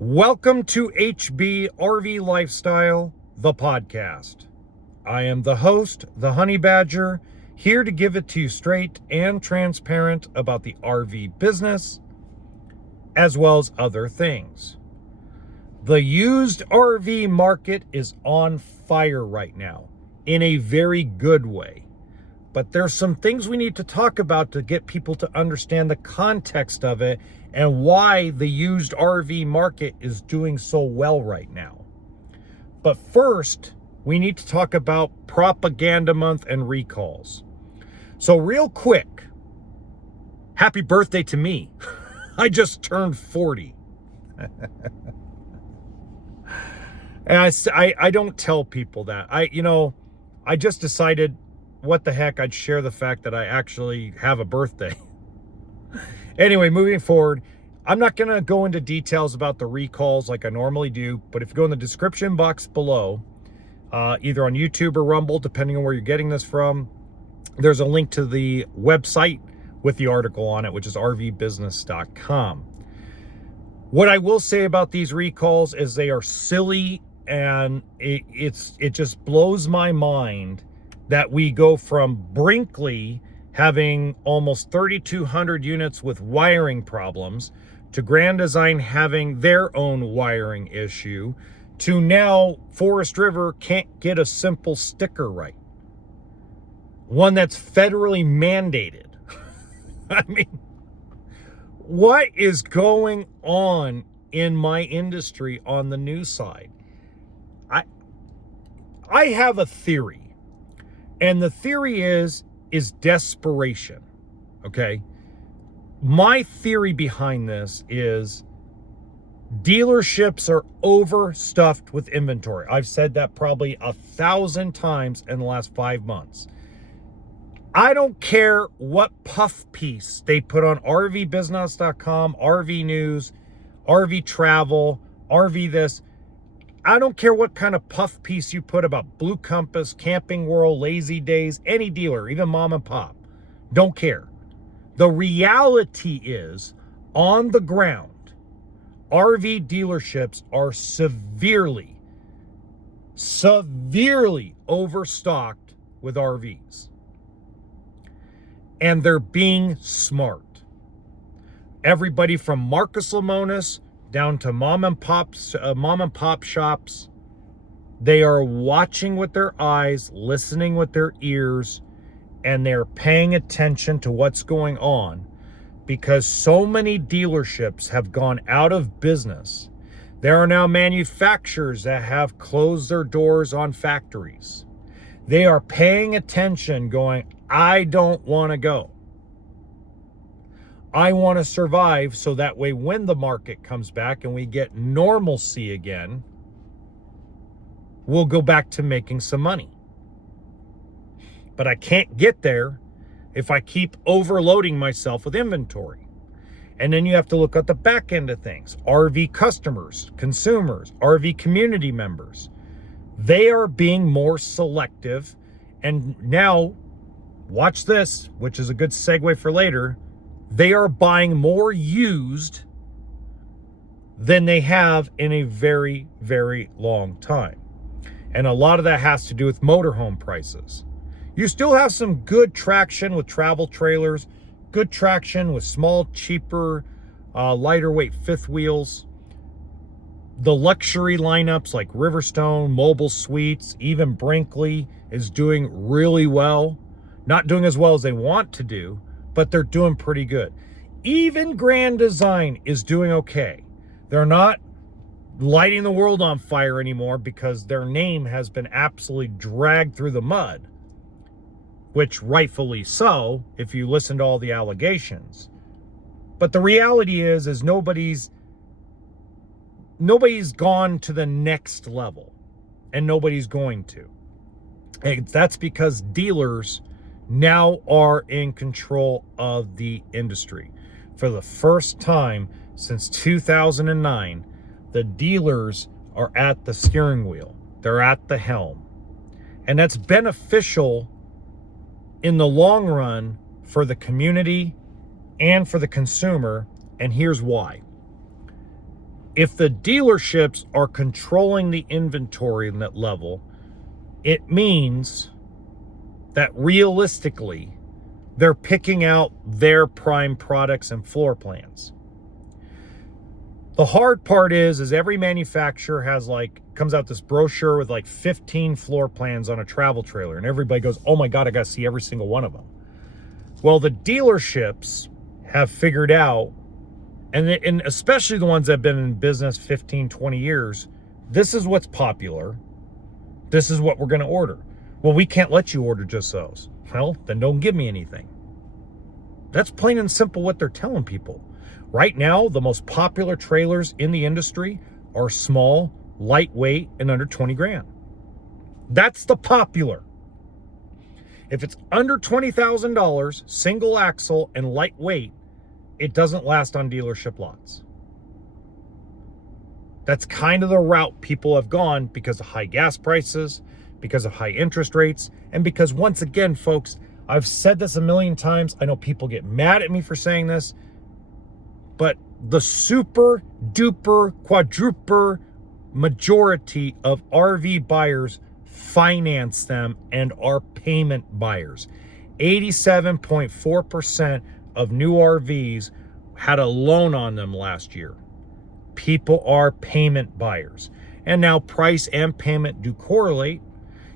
Welcome to HB RV Lifestyle, the podcast. I am the host, the Honey Badger, here to give it to you straight and transparent about the RV business, as well as other things. The used RV market is on fire right now, in a very good way. But there's some things we need to talk about to get people to understand the context of it and why the used RV market is doing so well right now. But first, we need to talk about Propaganda Month and recalls. So real quick, happy birthday to me. I just turned 40. And I don't tell people that. I just decided, what the heck, I'd share the fact that I actually have a birthday. Anyway, moving forward, I'm not going to go into details about the recalls like I normally do, but if you go in the description box below, either on YouTube or Rumble, depending on where you're getting this from, there's a link to the website with the article on it, which is rvbusiness.com. What I will say about these recalls is they are silly, and it just blows my mind that we go from Brinkley having almost 3,200 units with wiring problems to Grand Design having their own wiring issue to now Forest River can't get a simple sticker right. One that's federally mandated. I mean, what is going on in my industry on the news side? I have a theory, and the theory is desperation, okay? My theory behind this is dealerships are overstuffed with inventory. I've said that probably 1,000 times in the last 5 months. I don't care what puff piece they put on rvbusiness.com, RV News, RV Travel, RV this. I don't care what kind of puff piece you put about Blue Compass, Camping World, Lazy Days, any dealer, even mom and pop. Don't care. The reality is, on the ground, RV dealerships are severely overstocked with RVs. And they're being smart. Everybody from Marcus Lemonis down to mom and pop shops, they are watching with their eyes, listening with their ears, and they're paying attention to what's going on, because so many dealerships have gone out of business. There are now manufacturers that have closed their doors on factories. They are paying attention, going, I don't want to go. I want to survive, so that way when the market comes back and we get normalcy again, we'll go back to making some money. But I can't get there if I keep overloading myself with inventory. And then you have to look at the back end of things. RV customers, consumers, RV community members. They are being more selective. And now, watch this, which is a good segue for later. They are buying more used than they have in a very, very long time. And a lot of that has to do with motorhome prices. You still have some good traction with travel trailers, good traction with small, cheaper, lighter weight fifth wheels. The luxury lineups like Riverstone, Mobile Suites, even Brinkley is doing really well. Not doing as well as they want to do, but they're doing pretty good. Even Grand Design is doing okay. They're not lighting the world on fire anymore because their name has been absolutely dragged through the mud, which rightfully so, if you listen to all the allegations. But the reality is nobody's gone to the next level, and nobody's going to. And that's because dealers now are in control of the industry. For the first time since 2009, the dealers are at the steering wheel. They're at the helm. And that's beneficial in the long run for the community and for the consumer. And here's why. if the dealerships are controlling the inventory in that level, it means that realistically, they're picking out their prime products and floor plans. The hard part is every manufacturer comes out this brochure with 15 floor plans on a travel trailer, and everybody goes, oh my God, I got to see every single one of them. Well, the dealerships have figured out, and especially the ones that have been in business 15, 20 years, this is what's popular. This is what we're going to order. Well, we can't let you order just those. Well, then don't give me anything. That's plain and simple what they're telling people. Right now, the most popular trailers in the industry are small, lightweight, and under 20 grand. That's the popular. If it's under $20,000, single axle and lightweight, it doesn't last on dealership lots. That's kind of the route people have gone because of high gas prices, because of high interest rates, and because, once again, folks, I've said this a million times. I know people get mad at me for saying this, but the super duper quadruper majority of RV buyers finance them and are payment buyers. 87.4% of new RVs had a loan on them last year. People are payment buyers. And now price and payment do correlate.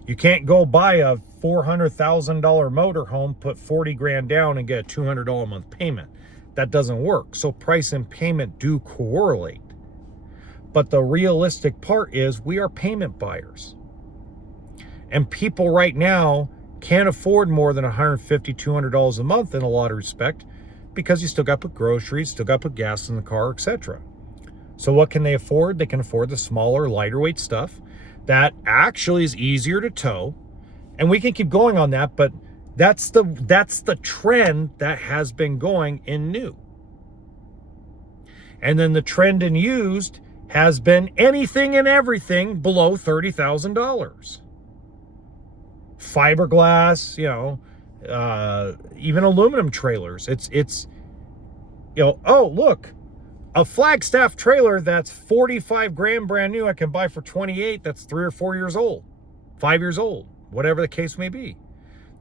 You can't go buy a $400,000 motorhome, put 40 grand down and get a $200 a month payment. That doesn't work. So price and payment do correlate. But the realistic part is we are payment buyers. And people right now can't afford more than $150, $200 a month in a lot of respect, because you still got to put groceries, still got to put gas in the car, etc. So what can they afford? They can afford the smaller, lighter weight stuff that actually is easier to tow. And we can keep going on that, but that's the trend that has been going in new. And then the trend in used has been anything and everything below $30,000. Fiberglass, even aluminum trailers. It's oh, look, a Flagstaff trailer that's 45 grand brand new I can buy for 28, that's 3 or 4 years old, 5 years old, whatever the case may be.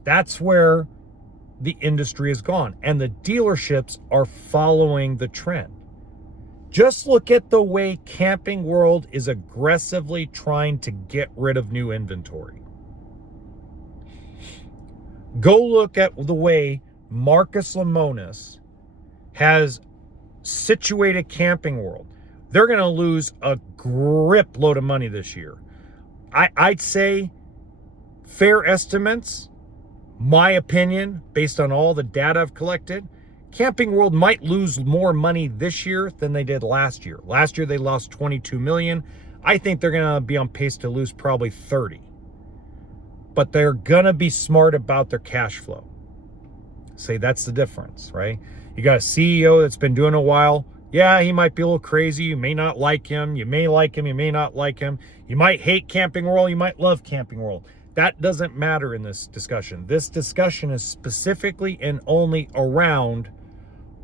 That's where the industry has gone, and the dealerships are following the trend. Just look at the way Camping World is aggressively trying to get rid of new inventory. Go look at the way Marcus Lemonis has situated Camping World. They're going to lose a grip load of money this year. I'd say fair estimates, my opinion, based on all the data I've collected, Camping World might lose more money this year than they did last year. Last year, they lost $22 million. I think they're going to be on pace to lose probably 30. But they're going to be smart about their cash flow. Say that's the difference, right? You got a CEO that's been doing a while. Yeah, he might be a little crazy. You may not like him. You may like him. You may not like him. You might hate Camping World. You might love Camping World. That doesn't matter in this discussion. This discussion is specifically and only around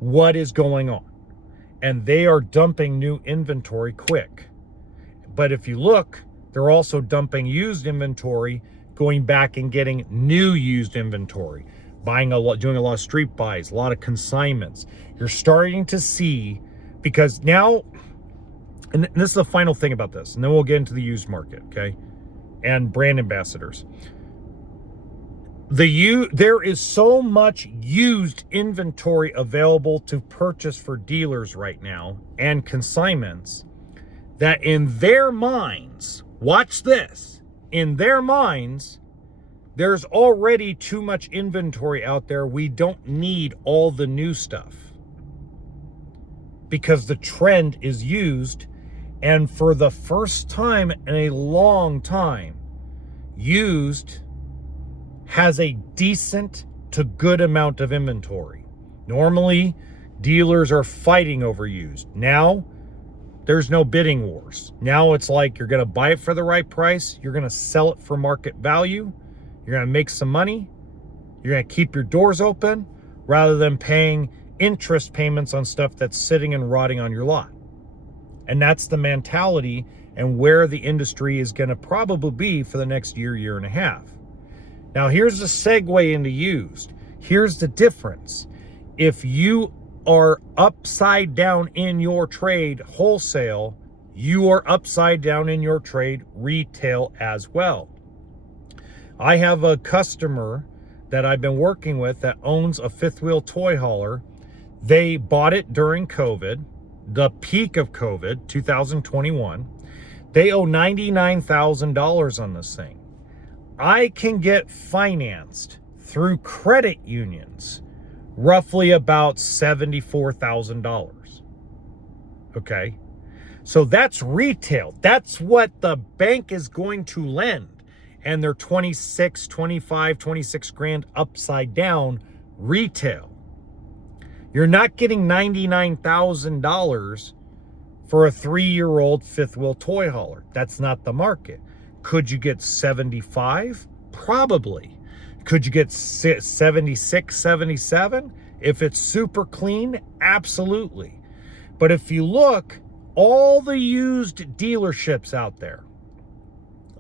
what is going on. And they are dumping new inventory quick. But if you look, they're also dumping used inventory, going back and getting new used inventory, doing a lot of street buys, a lot of consignments. You're starting to see, because now, and this is the final thing about this, and then we'll get into the used market, okay? And brand ambassadors. There is so much used inventory available to purchase for dealers right now and consignments that in their minds, watch this, in their minds, there's already too much inventory out there. We don't need all the new stuff because the trend is used. And for the first time in a long time, used has a decent to good amount of inventory. Normally, dealers are fighting over used. Now, there's no bidding wars. Now it's like you're going to buy it for the right price. You're going to sell it for market value. You're going to make some money. You're going to keep your doors open rather than paying interest payments on stuff that's sitting and rotting on your lot. And that's the mentality and where the industry is going to probably be for the next year, year and a half. Now, here's a segue into used. Here's the difference. If you are upside down in your trade wholesale, you are upside down in your trade retail as well. I have a customer that I've been working with that owns a fifth wheel toy hauler. They bought it during COVID, the peak of COVID, 2021. They owe $99,000 on this thing. I can get financed through credit unions roughly about $74,000. Okay? So that's retail. That's what the bank is going to lend. And they're 26, 25, 26 grand upside down retail. You're not getting $99,000 for a 3-year-old fifth wheel toy hauler. That's not the market. Could you get 75? Probably. Could you get 76, 77? If it's super clean, absolutely. But if you look, all the used dealerships out there,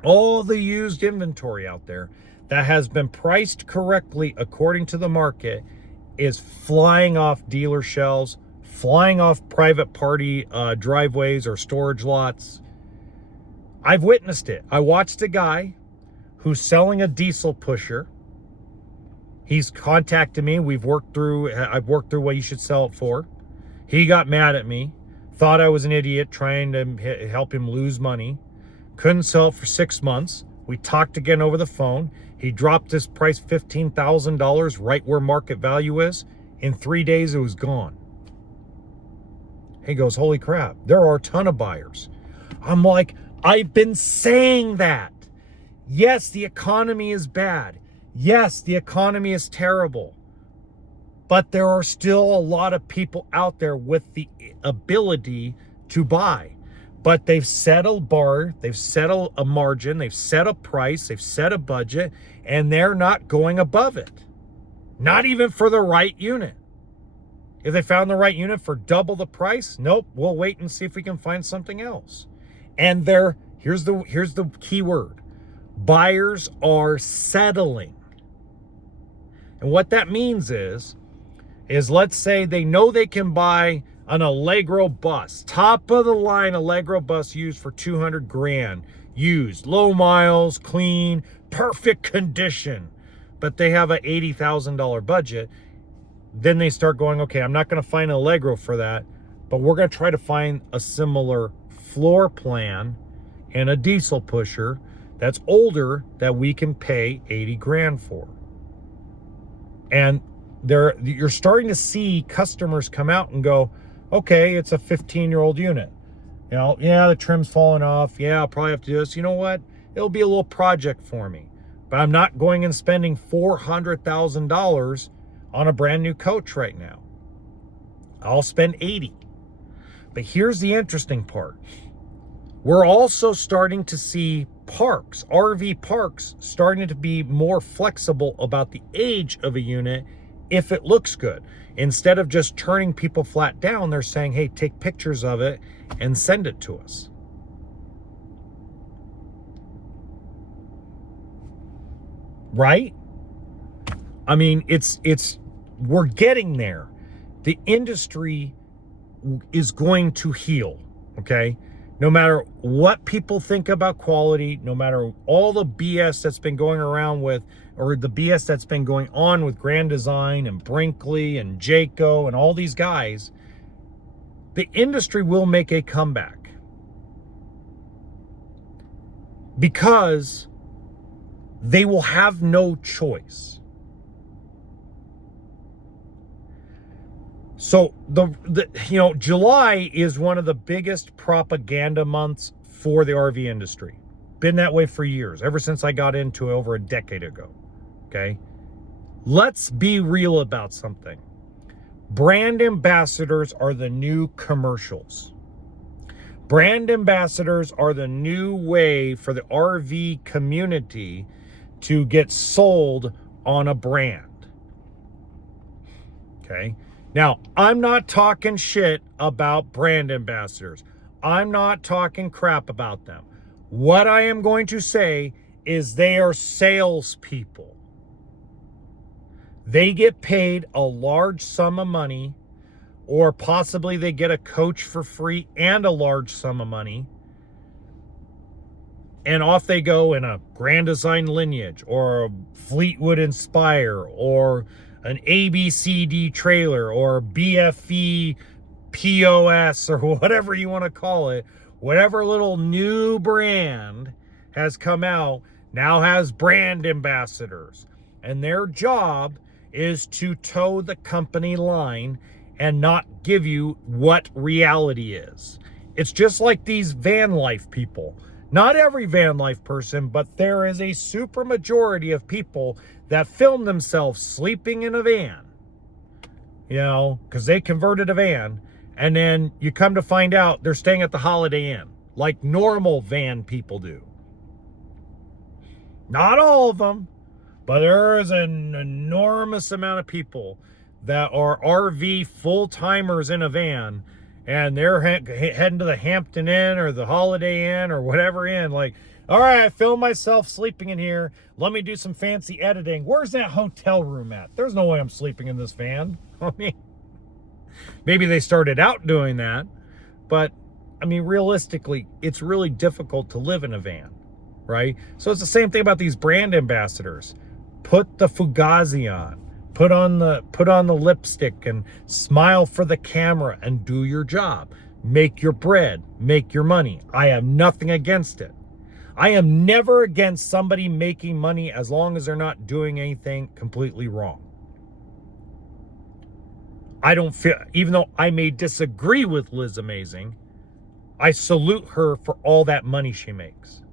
all the used inventory out there that has been priced correctly according to the market is flying off dealer shelves, flying off private party driveways or storage lots. I've witnessed it. I watched a guy who's selling a diesel pusher. He's contacted me. I've worked through what you should sell it for. He got mad at me, thought I was an idiot trying to help him lose money. Couldn't sell it for 6 months. We talked again over the phone. He dropped his price $15,000 right where market value is. In 3 days, it was gone. He goes, holy crap, there are a ton of buyers. I'm like, I've been saying that. Yes, the economy is bad. Yes, the economy is terrible. But there are still a lot of people out there with the ability to buy. But they've set a bar, they've set a margin, they've set a price, they've set a budget, and they're not going above it. Not even for the right unit. If they found the right unit for double the price, nope, we'll wait and see if we can find something else. And here's the key word. Buyers are settling. And what that means is let's say they know they can buy an Allegro bus, top of the line Allegro bus used for 200 grand, used, low miles, clean, perfect condition, but they have an $80,000 budget. Then they start going, okay, I'm not going to find an Allegro for that, but we're going to try to find a similar floor plan and a diesel pusher that's older that we can pay 80 grand for. And you're starting to see customers come out and go, okay, it's a 15-year-old unit. You know, yeah, the trim's falling off. Yeah, I'll probably have to do this. You know what? It'll be a little project for me. But I'm not going and spending $400,000 on a brand new coach right now. I'll spend 80. But here's the interesting part. We're also starting to see parks, RV parks, starting to be more flexible about the age of a unit if it looks good. Instead of just turning people flat down, they're saying, hey, take pictures of it and send it to us. Right? I mean, we're getting there. The industry is going to heal, okay? No matter what people think about quality, no matter all the BS that's been going around with, or the BS that's been going on with Grand Design and Brinkley and Jayco and all these guys, the industry will make a comeback. Because they will have no choice. So July is one of the biggest propaganda months for the RV industry. Been that way for years, ever since I got into it over a decade ago. Okay? Let's be real about something. Brand ambassadors are the new commercials. Brand ambassadors are the new way for the RV community to get sold on a brand. Okay? Now, I'm not talking shit about brand ambassadors. I'm not talking crap about them. What I am going to say is they are salespeople. They get paid a large sum of money, or possibly they get a coach for free and a large sum of money. And off they go in a Grand Design Lineage or a Fleetwood Inspire or an ABCD trailer or BFE POS or whatever you want to call it. Whatever little new brand has come out now has brand ambassadors. And their job is to toe the company line and not give you what reality is. It's just like these van life people. Not every van life person, but there is a super majority of people that film themselves sleeping in a van, you know, because they converted a van, and then you come to find out they're staying at the Holiday Inn, like normal van people do. Not all of them, but there is an enormous amount of people that are RV full-timers in a van, and they're heading to the Hampton Inn or the Holiday Inn or whatever inn. Like, all right, I filmed myself sleeping in here. Let me do some fancy editing. Where's that hotel room at? There's no way I'm sleeping in this van. I mean, maybe they started out doing that, but I mean, realistically, it's really difficult to live in a van, right? So it's the same thing about these brand ambassadors. Put the Fugazi on. Put on the lipstick and smile for the camera and do your job. Make your bread, make your money. I have nothing against it. I am never against somebody making money as long as they're not doing anything completely wrong. I don't feel, even though I may disagree with Liz Amazing, I salute her for all that money she makes.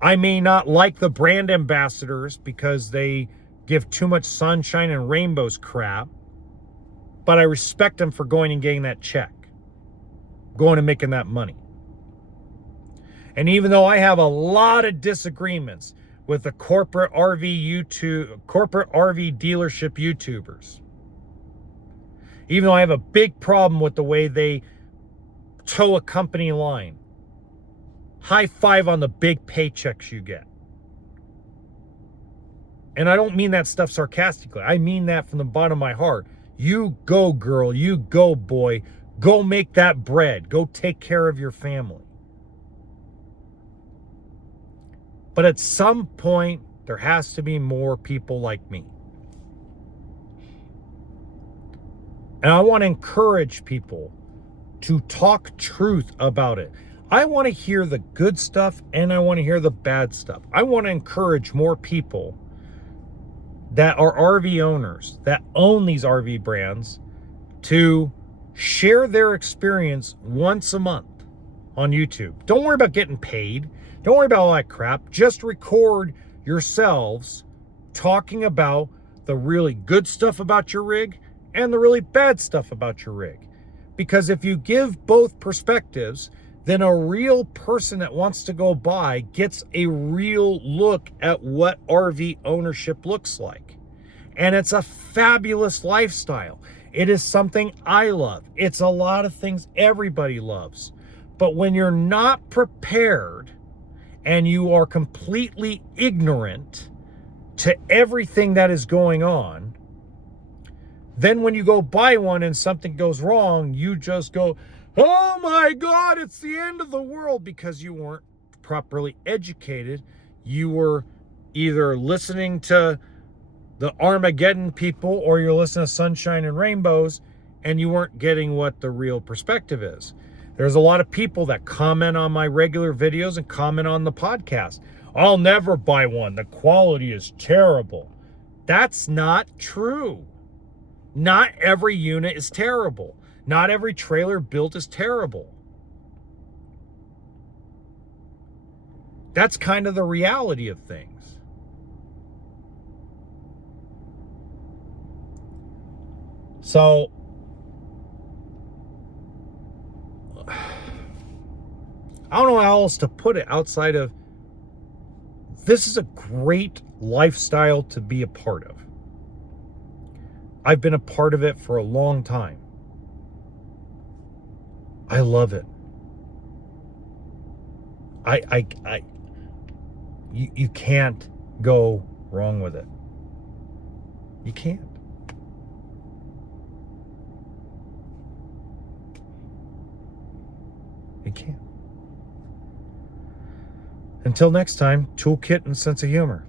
I may not like the brand ambassadors because they give too much sunshine and rainbows crap, but I respect them for going and getting that check, going and making that money. And even though I have a lot of disagreements with the corporate RV dealership YouTubers, even though I have a big problem with the way they toe a company line, high five on the big paychecks you get. And I don't mean that stuff sarcastically. I mean that from the bottom of my heart. You go, girl. You go, boy. Go make that bread. Go take care of your family. But at some point, there has to be more people like me. And I want to encourage people to talk truth about it. I want to hear the good stuff and I want to hear the bad stuff. I want to encourage more people that are RV owners, that own these RV brands, to share their experience once a month on YouTube. Don't worry about getting paid. Don't worry about all that crap. Just record yourselves talking about the really good stuff about your rig and the really bad stuff about your rig. Because if you give both perspectives, then a real person that wants to go buy gets a real look at what RV ownership looks like. And it's a fabulous lifestyle. It is something I love. It's a lot of things everybody loves. But when you're not prepared and you are completely ignorant to everything that is going on, then when you go buy one and something goes wrong, you just go, oh my God, it's the end of the world, because you weren't properly educated. You were either listening to the Armageddon people or you're listening to Sunshine and Rainbows, and you weren't getting what the real perspective is. There's a lot of people that comment on my regular videos and comment on the podcast. I'll never buy one. The quality is terrible. That's not true. Not every unit is terrible. Not every trailer built is terrible. That's kind of the reality of things. So, I don't know how else to put it outside of, this is a great lifestyle to be a part of. I've been a part of it for a long time. I love it. You can't go wrong with it. You can't. You can't. Until next time, toolkit and sense of humor.